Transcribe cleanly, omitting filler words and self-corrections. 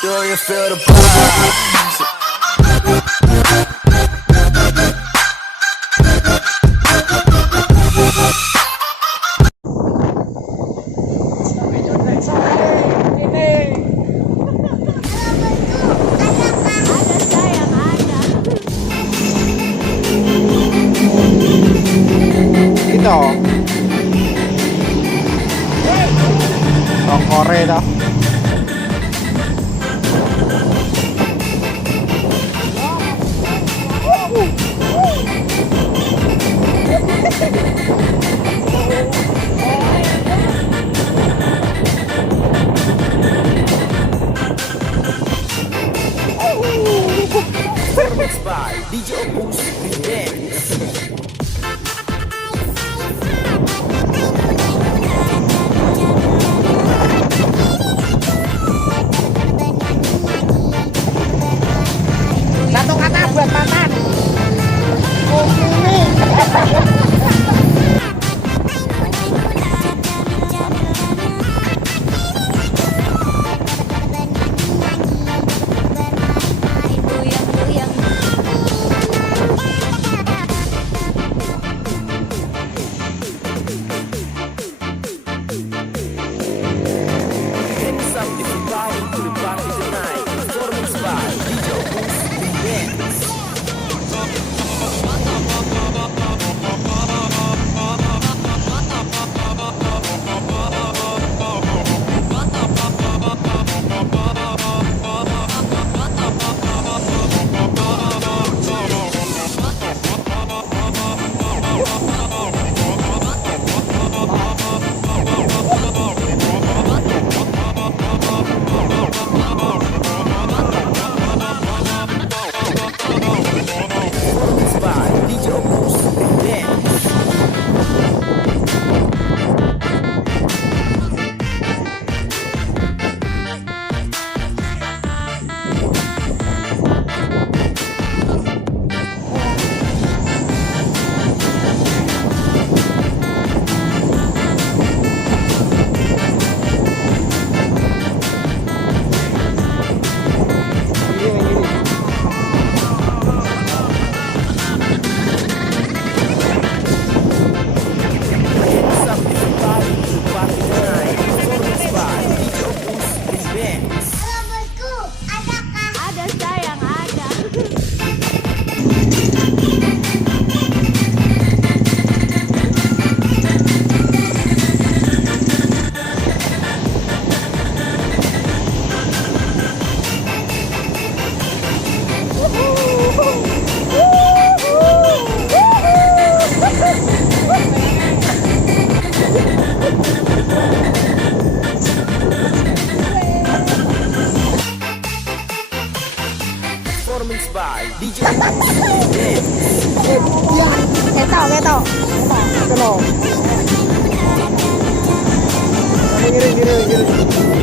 Do you feel the vibes? Itu Tongkore dah. Performance by DJ Opus Dance. Satu kata buat makan. Ini. Hands up if you're buying to the party tonight. Performance by DJ Opus Dance. Performance by DJ Opus Dance. Hands up if you're buying to the party tonight. Performance by DJ Opus Dance. Bosku, adakah? Ada sayang, ada. Performance by DJ Opus Dance. Ya, ketok. Kenal. Gini.